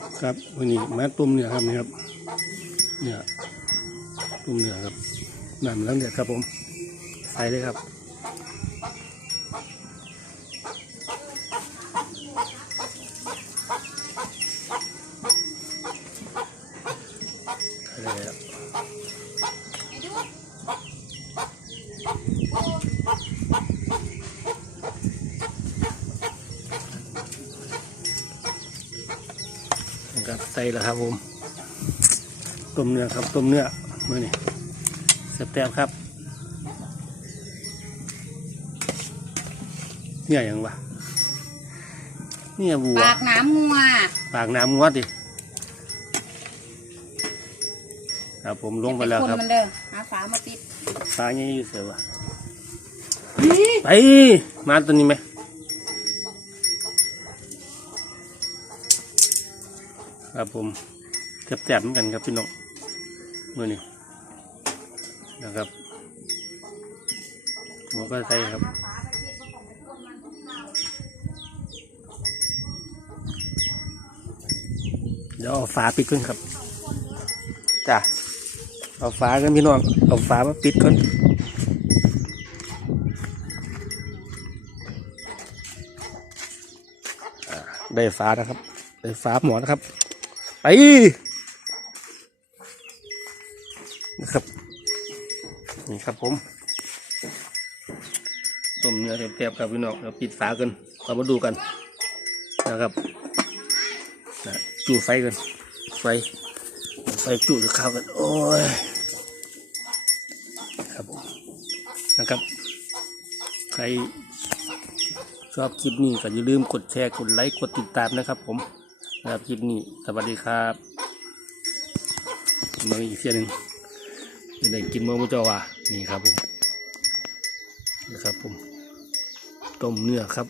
ครับวันนี้มาต้มเนื้อครับนี่ครับ เนี่ยต้มเนื้อครับนั่นแล้วเนี่ยครับผมใส่เลยครับใส่เลยครับ นะครับใส่แล้วครับผมต้มเนื้อครับต้มเนื้อมื่อนี้แซ่บๆครับเนี่ยยังวะเนี่ยวัวปากน้ำงัวปากน้ำงวดดิครับผมลงไปแล้วครับนมันเด้อหาฝามาปิดฟ้าเนี่ยอยู่เสือวะไปมาตัวนี้ไหม ครับผมแซ่บๆเหมือนกันครับพี่น้องมือนี้นะครับหัวก็ใส่ครับเดี๋ยวเอาฝาปิดก่อนครับจ้ะเอาฝากันพี่น้องเอาฝามาปิดก่อนได้ฝานะครับได้ฝาหมอนะครับ ไปนะครับ นี่ครับผมต้มเนื้อเต็มๆครับพี่น้องเราปิดฝากันเรามาดูกันนะครับนะจูไฟกัน ไฟ ไฟจุจะข้าวกัน โอ้ย ครับผมนะครับ ใครชอบคลิปนี้ก็อย่าลืมกดแชร์ กดไลค์ กดติดตามนะครับผม ครับคลิปนี้สวัสดีครับมาอีกเที่ยหนึ่งจะได้กินเมื่อวงจอว่านี่ครับผมนะครับผมต้มเนื้อครับ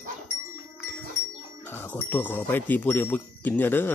ขอตัวขอไปตีผู้เดียวกินเนื้อเด้อ